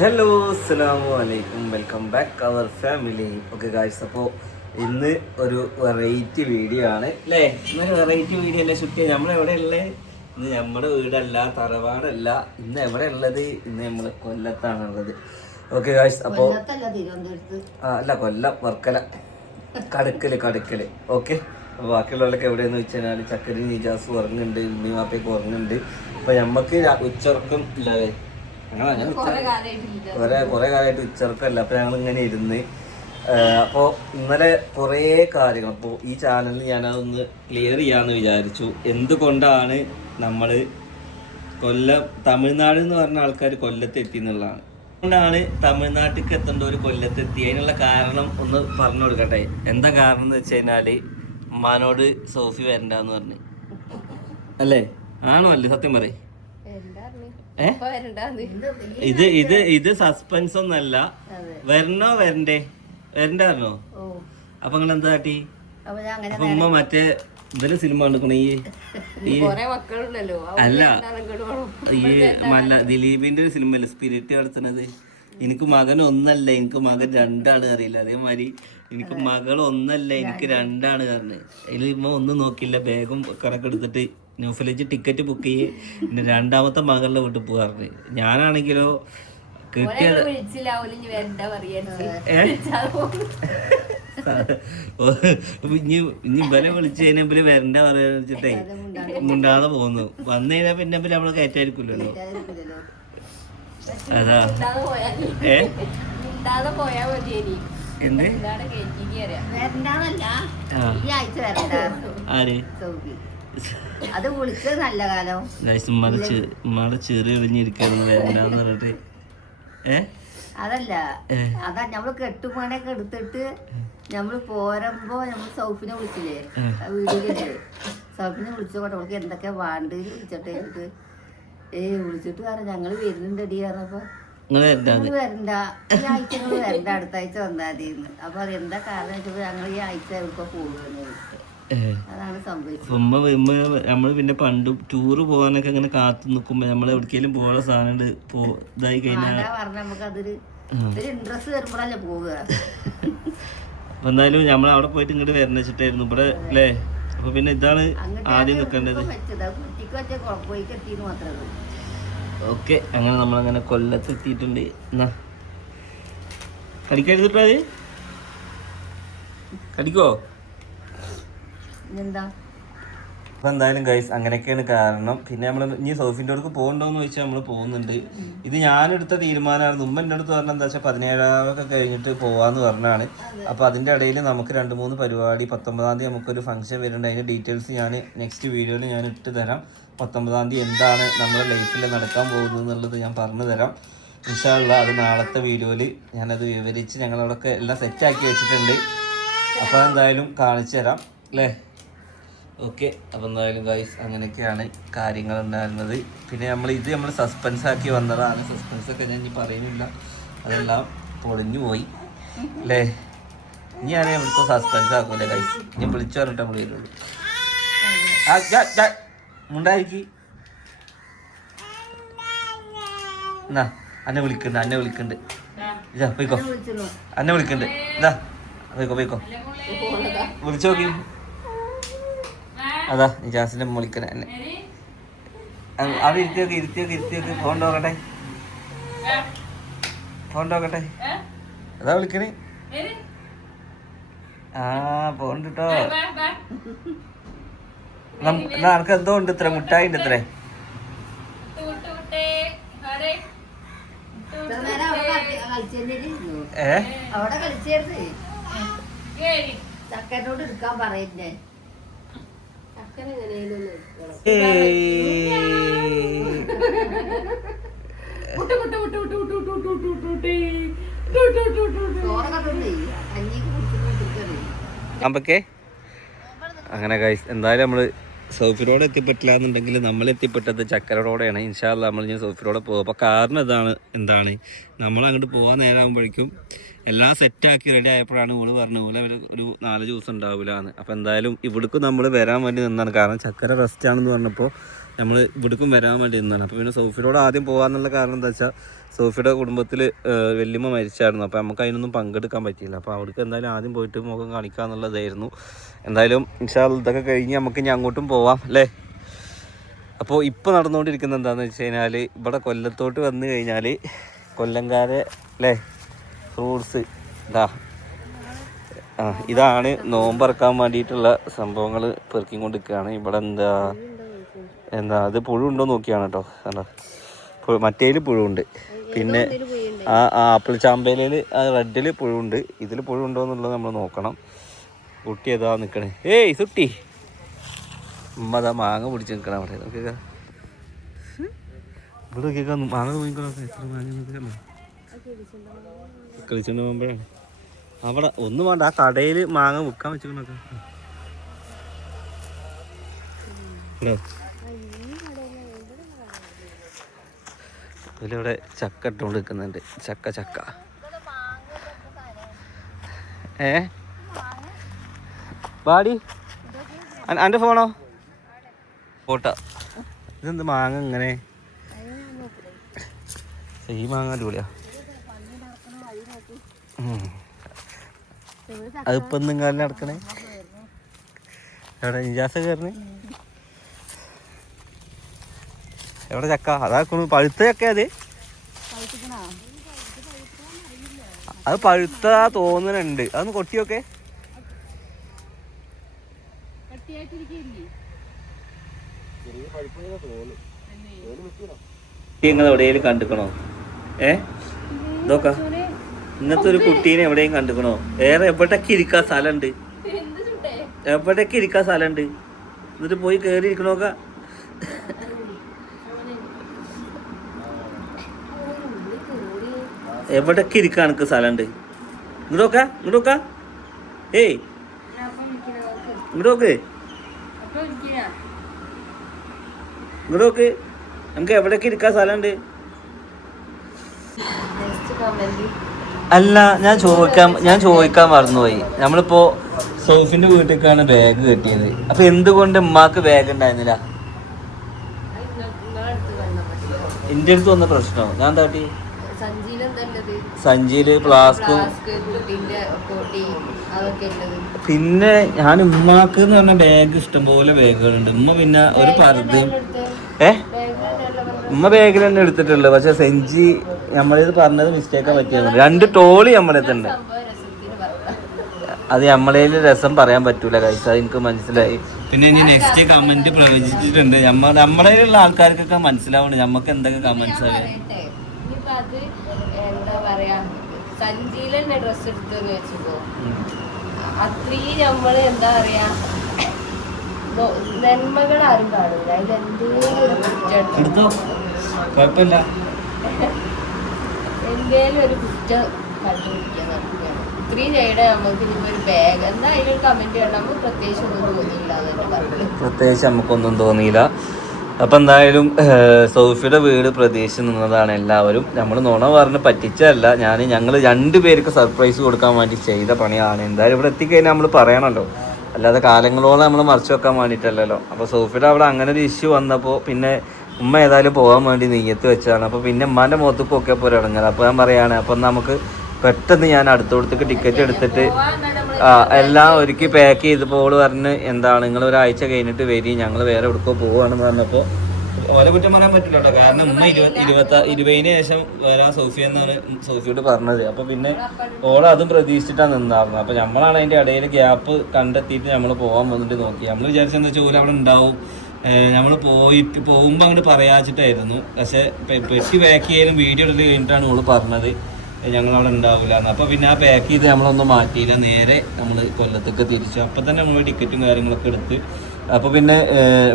Hello അസ്സലാമു അലൈക്കും. Welcome back our family okay guys അപ്പോൾ ഇന്ന് ഒരു വെറൈറ്റി വീഡിയോ ആണ്. അല്ലേ ഇന്ന് വെറൈറ്റി വീഡിയോ അല്ലേ ഷുട്ടി നമ്മൾ എവിടെ ഉള്ളത് ഇന്ന് നമ്മുടെ വീടല്ല തറവാടല്ല. ഇന്ന് എവിടെ ഉള്ളത്? ഇന്ന് നമ്മൾ കൊല്ലത്താണ് ഉള്ളത്. ഓക്കെ ഗായ്സ് അപ്പോൾ ആ അല്ല കൊല്ലം വർക്കല. കടുക്കൽ കടുക്കൽ ഓക്കെ ബാക്കിയുള്ളവരൊക്കെ എവിടെയെന്ന് വെച്ച് കഴിഞ്ഞാൽ ചക്കരി നീജാസ് ഉറങ്ങുന്നുണ്ട് ഉമ്മി മാപ്പയൊക്കെ ഉറങ്ങുന്നുണ്ട്. അപ്പോൾ നമുക്ക് ഉച്ചർക്കും ഉച്ചർക്കം കുറെ കുറെ കാലമായിട്ട് ഉച്ചർക്കല്ല അപ്പൊ ഞങ്ങൾ ഇങ്ങനെ ഇരുന്ന് അപ്പോൾ ഇന്നലെ കുറേ കാര്യങ്ങൾ. അപ്പോൾ ഈ ചാനലിൽ ഞാനതൊന്ന് ക്ലിയർ ചെയ്യാന്ന് വിചാരിച്ചു. എന്തുകൊണ്ടാണ് നമ്മൾ കൊല്ലം തമിഴ്നാട് എന്ന് പറഞ്ഞ ആൾക്കാർ കൊല്ലത്ത് എത്തി എന്നുള്ളതാണ്. അതുകൊണ്ടാണ് തമിഴ്നാട്ടിലേക്ക് എത്തേണ്ട ഒരു കൊല്ലത്ത് എത്തി അതിനുള്ള കാരണം ഒന്ന് പറഞ്ഞു കൊടുക്കട്ടെ. എന്താ കാരണം എന്ന് വെച്ച് കഴിഞ്ഞാൽ ഉമ്മാനോട് സോഫി വരണ്ടെന്ന് പറഞ്ഞു. അല്ലേ? ആണോ അല്ലേ? സത്യം പറയേ. ഇത് ഇത് ഇത് സസ്പെൻസ് ഒന്നല്ല. വരണോ വരണ്ടേ? വരണ്ടായിരുന്നോ? അപ്പൊ നിങ്ങൾ എന്താ കാട്ടി? അപ്പൊ ഉമ്മ മറ്റേ ഇതിൽ സിനിമ കണ്ടിക്കണ. ഈ അല്ല ഈ മല്ല ദിലീപിന്റെ ഒരു സിനിമ അല്ലേ? സ്പിരിറ്റ് നടത്തുന്നത്. എനിക്ക് മകൻ ഒന്നല്ല എനിക്ക് മകൻ രണ്ടാണ് അറിയില്ല. അതേമാതിരി എനിക്ക് മകൾ ഒന്നല്ല എനിക്ക് രണ്ടാണ് കാരണം അതിൽ ഉമ്മ ഒന്നും നോക്കില്ല. ബാഗും കണക്കെടുത്തിട്ട് ന്യൂഫിലേജ് ടിക്കറ്റ് ബുക്ക് ചെയ്യ്. പിന്നെ രണ്ടാമത്തെ മകളുടെ വീട്ടിൽ പോകാറുണ്ട് ഞാനാണെങ്കിലോ കിട്ടിയ ഏ? ഓ, അപ്പൊ ഇനി ഇനി ഇവരെ വിളിച്ചു കഴിഞ്ഞാൽ ഇവർ വരണ്ട പറയാ വെച്ചിട്ടേ മുണ്ടാതെ പോകുന്നു. വന്നു കഴിഞ്ഞാൽ പിന്നെ പിന്നെ നമ്മൾ കയറ്റായിരിക്കില്ലല്ലോ അതാ. ഏ? എന്ത്? ആര്? അത് വിളിച്ചത് നല്ല കാലം. ഉമ്മാടെ ചെറിയ എറിഞ്ഞിരിക്കുന്നു വരണ്ടാന്ന് പറഞ്ഞിട്ട്. ഏ? അതല്ല അതാ നമ്മൾ കെട്ടുപണിയൊക്കെ എടുത്തിട്ട് നമ്മൾ പോരുമ്പോ നമ്മൾ സൗഫിനെ വിളിച്ചില്ലേ? വീട്ടിലില്ലേ? സൗഫിനെ വിളിച്ചോട്ടെ അവൾക്ക് എന്തൊക്കെയാ വേണ്ടത് വിളിച്ചോട്ടെ എന്നിട്ട് ഏയ് വിളിച്ചിട്ട് പറഞ്ഞു ഞങ്ങൾ വരുന്നുണ്ടടി പറഞ്ഞപ്പോ നിങ്ങൾ വരണ്ട ഈ ആഴ്ച ഞങ്ങൾ വരണ്ട അടുത്ത ആഴ്ച വന്നാൽ മതി അപ്പൊ അത് എന്താ കാരണം വെച്ചപ്പോ ഞങ്ങൾ ഈ ആഴ്ച എവിടെ പോകുന്നു അതാണ് സംഭവിച്ചത്. അപ്പൊ ഉമ്മ ഉമ്മ നമ്മൾ പിന്നെ പണ്ട് ടൂറ് പോകാനൊക്കെ അങ്ങനെ കാത്തു നിൽക്കുമ്പോ നമ്മൾ എവിടേക്കെങ്കിലും പോകാൻ സാധനം പോ ഇതായി കഴിഞ്ഞാൽ ഇൻട്രസ്റ്റ് വരുമ്പോഴല്ലേ പോവുക. അപ്പൊ എന്തായാലും നമ്മൾ അവിടെ പോയിട്ട് ഇങ്ങോട്ട് വരണ വെച്ചിട്ടായിരുന്നു ഇവിടെ അല്ലേ? അപ്പൊ പിന്നെ ഇതാണ് ആദ്യം നിൽക്കേണ്ടത്. ഉള്ളൂ. ഓക്കെ അങ്ങനെ നമ്മളങ്ങനെ കൊല്ലത്ത് എത്തിയിട്ടുണ്ട്. എന്നാ. കടിക്കരുതിട്ടോ അത്? കടിക്കോ? അപ്പൊ എന്തായാലും ഗൈസ് അങ്ങനെയൊക്കെയാണ് കാരണം. പിന്നെ നമ്മൾ ഇനി സോഫിന്റെ അടുത്ത് പോകണ്ടോന്ന് ചോദിച്ചാൽ നമ്മൾ പോകുന്നുണ്ട്. ഇത് ഞാനെടുത്ത തീരുമാനമാണ് ഉമ്മ എന്റെ അടുത്ത് പറഞ്ഞാൽ എന്താ വെച്ചാൽ പതിനേഴാമൊക്കെ കഴിഞ്ഞിട്ട് പോവാന്ന് പറഞ്ഞാണ്. അപ്പൊ അതിന്റെ ഇടയിൽ നമുക്ക് രണ്ട് മൂന്ന് പരിപാടി പത്തൊമ്പതാം തീയതി നമുക്കൊരു ഫംഗ്ഷൻ വരുന്നുണ്ട്. അതിന്റെ ഡീറ്റെയിൽസ് ഞാൻ നെക്സ്റ്റ് വീഡിയോയിൽ ഞാൻ ഇട്ട് തരാം. പത്തൊമ്പതാം തീയതി എന്താണ് നമ്മുടെ ലൈഫിൽ നടക്കാൻ പോകുന്നത് എന്നുള്ളത് ഞാൻ പറഞ്ഞു തരാം. വിശാലുള്ള അത് നാളത്തെ വീഡിയോയിൽ ഞാനത് വിവരിച്ച് ഞങ്ങളവിടെയൊക്കെ എല്ലാം സെറ്റാക്കി വെച്ചിട്ടുണ്ട്. അപ്പോൾ എന്തായാലും കാണിച്ചു തരാം. അല്ലേ ഓക്കെ അപ്പോൾ എന്തായാലും ഗൈസ് അങ്ങനെയൊക്കെയാണ് കാര്യങ്ങൾ ഉണ്ടായിരുന്നത്. പിന്നെ നമ്മൾ ഇത് നമ്മൾ സസ്പെൻസ് ആക്കി വന്നതാണ് സസ്പെൻസ് ഒക്കെ ഞാൻ ഇനി പറയുന്നില്ല. അതെല്ലാം പൊളിഞ്ഞു പോയി. അല്ലേ? ഇനി ആരെയും നമ്മളിപ്പോൾ സസ്പെൻസ് ആക്കൂലേ ഗൈസ് ഇനി വിളിച്ചു പറഞ്ഞിട്ട് നമ്മൾ വരുള്ളൂ. മുണ്ടായിരിക്കി. എന്നാ അന്നെ വിളിക്കുന്നുണ്ട് അന്നെ വിളിക്കണ്ട്. ഇതാ പോയിക്കോ. അന്നെ വിളിക്കണ്ട്. ഇതാ പോയിക്കോ പോയിക്കോ. വിളിച്ചു നോക്കി. അതാ നിജാസിന്റെ മുളിക്കന എന്നെ. അവിടെ ഇരുത്തിയൊക്കെ ഇരുത്തിയൊക്കെ ഇരുത്തിയൊക്കെ. ഫോൺ നോക്കട്ടെ. ഫോൺ നോക്കട്ടെ. അതാ വിളിക്കണേ. ആ പോണ്ട് കേട്ടോ നമുക്ക് എന്തോ ഉണ്ട് ഇത്ര? മുട്ടായി ഉണ്ട് ഇത്രേ. ഏ? അവിടെ കളിച്ചേരുന്നേ ചക്കനോട് എടുക്കാൻ പറയുന്നേ അങ്ങനെ ഗൈസ് എന്തായാലും നമ്മൾ സൗഫിറോഡ് എത്തിപ്പെട്ടില്ല എന്നുണ്ടെങ്കിൽ നമ്മൾ എത്തിപ്പെട്ടത് ചക്കരയോടെയാണ് ഇൻഷാല്ല നമ്മൾ ഇനി റോഡ് പോകും അപ്പോൾ കാരണം ഇതാണ് എന്താണ്? നമ്മൾ അങ്ങോട്ട് പോകാൻ നേരമാകുമ്പോഴേക്കും എല്ലാം സെറ്റാക്കി റെഡി ആയപ്പോഴാണ് ഓൾ പറഞ്ഞ പോലെ ഒരു നാല് ദിവസം ഉണ്ടാവില്ല എന്ന് അപ്പോൾ എന്തായാലും ഇവിടേക്കും നമ്മൾ വരാൻ വേണ്ടി നിന്നാണ്. കാരണം ചക്കര റെസ്റ്റ് ആണെന്ന് പറഞ്ഞപ്പോൾ നമ്മൾ ഇവിടേക്കും വരാൻ വേണ്ടി നിന്നാണ്. അപ്പോൾ പിന്നെ സോഫിയോട് ആദ്യം പോകാമെന്നുള്ള കാരണം എന്താ വെച്ചാൽ സോഫിയുടെ കുടുംബത്തിൽ വല്യമ്മ മരിച്ചായിരുന്നു. അപ്പോൾ നമുക്ക് അതിനൊന്നും പങ്കെടുക്കാൻ പറ്റിയില്ല. അപ്പോൾ അവിടേക്ക് എന്തായാലും ആദ്യം പോയിട്ട് മുഖം കാണിക്കുക എന്നുള്ളതായിരുന്നു. എന്തായാലും ഇൻഷാൽ ഇതൊക്കെ കഴിഞ്ഞ് നമുക്ക് ഇനി അങ്ങോട്ടും പോവാം അല്ലേ? അപ്പോൾ ഇപ്പോൾ നടന്നുകൊണ്ടിരിക്കുന്നത് എന്താണെന്ന് വെച്ച് കഴിഞ്ഞാൽ ഇവിടെ കൊല്ലത്തോട്ട് വന്നു കഴിഞ്ഞാൽ കൊല്ലംകാരെ അല്ലേ? ഫ്രൂട്ട്സ്. ഇതാ ആ ഇതാണ് നോമ്പറക്കാൻ വേണ്ടിയിട്ടുള്ള സംഭവങ്ങൾ പെറുക്കിക്കൊണ്ടിരിക്കുകയാണ്. ഇവിടെ എന്താ എന്താ അത് പുഴുണ്ടോ നോക്കിയാണ് കേട്ടോ. കണ്ടോ? മറ്റേതിൽ പുഴുണ്ട്. പിന്നെ ആ ആ ആപ്പിൾ ആ റെഡിൽ പുഴുണ്ട്. ഇതിൽ പുഴുണ്ടോ എന്നുള്ളത് നമ്മൾ നോക്കണം. കുട്ടി ഏതാ നിൽക്കണേ ഏയ് സുട്ടി. ഉമ്മ അതാ മാങ്ങ പിടിച്ച് നിൽക്കണം അവിടെ. നോക്കിക്ക ഇവിടെ നോക്കിക്ക മാങ്ങ നോക്കിക്കോ എത്ര മാങ്ങ നോക്കിക്കല്ലോ കളിച്ചോണ്ട് പോകുമ്പോഴാണ് അവിടെ ഒന്നും വേണ്ട ആ തടയിൽ മാങ്ങ വിൽക്കാൻ വെച്ചിട്ടുണ്ടോ ഇവിടെ. ഇതിലിവിടെ ചക്ക ഇട്ടുകൊണ്ട് നിൽക്കുന്നുണ്ട്. ചക്ക ചക്ക. ഏ? വാടി. എന്റെ ഫോണോ? ഫോട്ടോ. ഇതെന്ത് മാങ്ങ ഇങ്ങനെ? ഈ മാങ്ങ അടിപൊളിയാ. ഉം. എന്തും കാലം നടക്കണേ? എവിടെ? ഇജാസ കയറണേ എവിടെ ചക്ക? അതാക്കണു പഴുത്ത ചക്ക അത്. അത് പഴുത്തതാ തോന്നുന്നുണ്ട് അതൊന്ന് കൊട്ടിയൊക്കെ. നിങ്ങൾ എവിടെയെങ്കിലും കണ്ടുക്കണോ? ഏ? നോക്ക ഇന്നത്തെ ഒരു കുട്ടീനെ എവിടെയും കണ്ടുക്കണോ? വേറെ എവിടേക്ക് ഇരിക്കാൻ സ്ഥലമുണ്ട്. എവിടേക്ക് ഇരിക്കാൻ സ്ഥലമുണ്ട്. എന്നിട്ട് പോയി കയറി ഇരിക്കണോക്ക എവിടേക്ക് ഇരിക്കാൻ എനിക്ക് സ്ഥലമുണ്ട്? ഇങ്ങോട്ടോക്ക ഇങ്ങോട്ടോക്ക. ഏയ് ഇങ്ങോട്ടോക്ക്. ഇങ്ങോട്ടോക്ക്. നമുക്ക് എവിടേക്ക് ഇരിക്കാൻ സ്ഥലമുണ്ട്? അല്ല ഞാൻ ചോദിക്കാൻ ഞാൻ ചോദിക്കാൻ മറന്നുപോയി. നമ്മളിപ്പോ സോഫിന്റെ വീട്ടിലേക്കാണ് ബാഗ് കിട്ടിയത്. അപ്പൊ എന്തുകൊണ്ട് ഉമ്മാക്ക് ബാഗ് ഉണ്ടായിരുന്നില്ല? എന്റെ അടുത്ത് വന്ന പ്രശ്നമോ ഞാൻ താട്ടി സഞ്ചിയിൽ ഫ്ലാസ്കും പിന്നെ ഞാൻ ഉമ്മാക്ക് എന്ന് പറഞ്ഞ ബാഗ് ഇഷ്ടംപോലെ ബാഗുകളുണ്ട് ഉമ്മ പിന്നെ ഒരു പർദ്ദയും ഏ? ഉമ്മ ബാഗിൽ തന്നെ എടുത്തിട്ടുള്ളു പക്ഷെ സെഞ്ചി നമ്മളിത് പറഞ്ഞത് മിസ്റ്റേക്കാൻ പറ്റിയത് രണ്ട് ടോളി നമ്മളെ പറഞ്ഞ അത് നമ്മളേൽ രസം പറയാൻ പറ്റൂല കഴിച്ച അത് എനിക്ക് മനസ്സിലായി. പിന്നെ ഇനി നെക്സ്റ്റ് കമന്റ് പ്രവചിച്ചിട്ടുണ്ട്. നമ്മളെ ഉള്ള ആൾക്കാർക്കൊക്കെ മനസ്സിലാവുന്നുണ്ട് നമുക്ക് എന്തൊക്കെ കമന്റ്സ് ആയി എന്താ പറയാ സഞ്ചിയിൽ തന്നെ ഡ്രസ് എടുത്തെന്ന് വെച്ചപ്പോ അത്രയും നമ്മൾ എന്താ പറയാ നന്മകൾ ആരും ഒരു കുഴപ്പമില്ല. എന്തേലും ഒരു കുറ്റം കണ്ടുപിടിക്കാൻ നടക്കുകയാണ് ഇത്രയും ചെയ്യണേ നമുക്ക് ഇനിയിപ്പോ ഒരു ബാഗ് എന്താ അതിലൊരു കമന്റ് ചെയ്യണം നമുക്ക് പ്രത്യേകിച്ച് ഒന്നും തോന്നിയില്ല എന്ന് പ്രത്യേകിച്ച് നമുക്കൊന്നും തോന്നിയില്ല. അപ്പം എന്തായാലും സൗഫിയുടെ വീട് പ്രതീക്ഷിച്ച് നിന്നതാണ് എല്ലാവരും. നമ്മൾ നുണ പറഞ്ഞ് പറ്റിച്ചല്ല ഞാൻ ഞങ്ങൾ രണ്ടുപേർക്ക് സർപ്രൈസ് കൊടുക്കാൻ വേണ്ടി ചെയ്ത പണിയാണ്. എന്തായാലും ഇവിടെ എത്തിക്കഴിഞ്ഞാൽ നമ്മൾ പറയണമല്ലോ അല്ലാതെ കാലങ്ങളോളം നമ്മൾ മറച്ചു വെക്കാൻ വേണ്ടിയിട്ടല്ലല്ലോ. അപ്പോൾ സോഫിയുടെ അവിടെ അങ്ങനെ ഒരു ഇഷ്യൂ വന്നപ്പോൾ പിന്നെ ഉമ്മ ഏതായാലും പോകാൻ വേണ്ടി നീയത്ത് വെച്ചതാണ്. അപ്പോൾ പിന്നെ ഉമ്മാന്റെ മുഖത്ത് പോക്കെ പോയി ഇറങ്ങുന്നത് അപ്പോൾ ഞാൻ പറയുകയാണ് അപ്പം നമുക്ക് പെട്ടെന്ന് ഞാൻ അടുത്തോടത്തേക്ക് ടിക്കറ്റ് എടുത്തിട്ട് എല്ലാം ഒരുക്കി പാക്ക് ചെയ്തപ്പോൾ ഓൾ പറഞ്ഞ് എന്താണ്? നിങ്ങൾ ഒരാഴ്ച കഴിഞ്ഞിട്ട് വരി. ഞങ്ങൾ വേറെ എവിടേക്കോ പോവാണെന്ന് പറഞ്ഞപ്പോൾ ഓലെ കുറ്റം പറയാൻ പറ്റില്ല കേട്ടോ കാരണം ഉമ്മ ഇരുപത് ഇരുപത്തി ഇരുപതിന് ശേഷം വരാൻ സോഫി എന്നാണ് സോഫിയോട് പറഞ്ഞത്. അപ്പൊ പിന്നെ ഓൾ അതും പ്രതീക്ഷിച്ചിട്ടാണ് നിന്നായിരുന്നു അപ്പൊ നമ്മളാണ് അതിന്റെ ഇടയിൽ ഗ്യാപ്പ് കണ്ടെത്തിയിട്ട് നമ്മൾ പോകാൻ വന്നിട്ട് നോക്കി. നമ്മൾ വിചാരിച്ചെന്താ വെച്ചാൽ ഓൽ അവിടെ ഉണ്ടാവും. നമ്മൾ പോയി പോകുമ്പോൾ അങ്ങോട്ട് പറയാച്ചിട്ടായിരുന്നു. പക്ഷെ പെട്ടി പാക്ക് ചെയ്യാനും വീഡിയോ എടുത്ത് കഴിഞ്ഞിട്ടാണ് ഓൾ പറഞ്ഞത്. ഞങ്ങളവിടെ ഉണ്ടാവില്ല എന്ന് അപ്പോൾ പിന്നെ ആ പാക്ക് ചെയ്ത് നമ്മളൊന്നും മാറ്റിയില്ല. നേരെ നമ്മൾ കൊല്ലത്തേക്ക് തിരിച്ചു. അപ്പം തന്നെ നമ്മൾ ടിക്കറ്റും കാര്യങ്ങളൊക്കെ എടുത്ത്. അപ്പോൾ പിന്നെ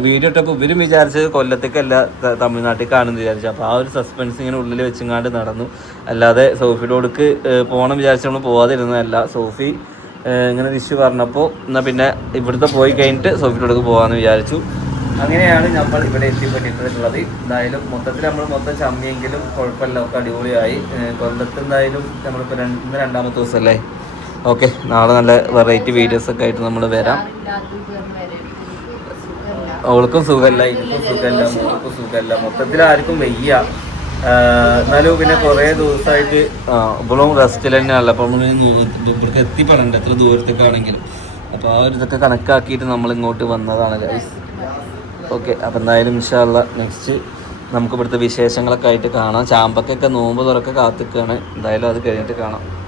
വീഡിയോ ഇട്ടപ്പോൾ ഇവരും വിചാരിച്ചത് കൊല്ലത്തേക്കല്ല തമിഴ്നാട്ടിൽ കാണുമെന്ന് വിചാരിച്ചു. അപ്പോൾ ആ ഒരു സസ്പെൻസ് ഇങ്ങനെ ഉള്ളിൽ വെച്ചിങ്ങാണ്ട് നടന്നു. അല്ലാതെ സോഫിയോടുക്ക് പോകണം വിചാരിച്ച് നമ്മൾ പോകാതിരുന്നതല്ല സോഫി ഇങ്ങനെ ഇഷ്യൂ പറഞ്ഞപ്പോൾ എന്നാൽ പിന്നെ ഇവിടുത്തെ പോയി കഴിഞ്ഞിട്ട് സോഫിയോടക്ക് പോകാമെന്ന് വിചാരിച്ചു. അങ്ങനെയാണ് നമ്മൾ ഇവിടെ എത്തിപ്പെട്ടിട്ടുള്ളത്. എന്തായാലും മൊത്തത്തിൽ നമ്മൾ മൊത്തം ചമ്മിയെങ്കിലും കുഴപ്പമില്ല. ഒക്കെ അടിപൊളിയായി. കൊല്ലത്ത് എന്തായാലും നമ്മളിപ്പോൾ രണ്ട് രണ്ടാമത്തെ ദിവസമല്ലേ ഓക്കെ നാളെ നല്ല വെറൈറ്റി വീഡിയോസ് ഒക്കെ ആയിട്ട് നമ്മൾ വരാം. അവൾക്കും സുഖമല്ല എനിക്കും സുഖമല്ല മോൾക്കും സുഖമല്ല. മൊത്തത്തിൽ ആർക്കും വയ്യ. എന്നാലും പിന്നെ കുറേ ദിവസമായിട്ട് ഇപ്പോഴും റെസ്റ്റിൽ തന്നെയാണല്ലോ നമ്മൾ ഇവിടേക്ക് എത്തിപ്പെടണ്ട? എത്ര ദൂരത്തേക്കാണെങ്കിലും. അപ്പോൾ ആ ഒരു ഇതൊക്കെ കണക്കാക്കിയിട്ട് നമ്മൾ ഇങ്ങോട്ട് വന്നതാണല്ലോ? ഓക്കെ അപ്പം എന്തായാലും ഇൻഷാല്ല നെക്സ്റ്റ് നമുക്ക് ഇവിടുത്തെ വിശേഷങ്ങളൊക്കെ ആയിട്ട് കാണാം. ചാമ്പക്കൊക്കെ നോമ്പ് തുറക്കെ കാത്തിക്കാണ്. എന്തായാലും അത് കഴിഞ്ഞിട്ട് കാണാം.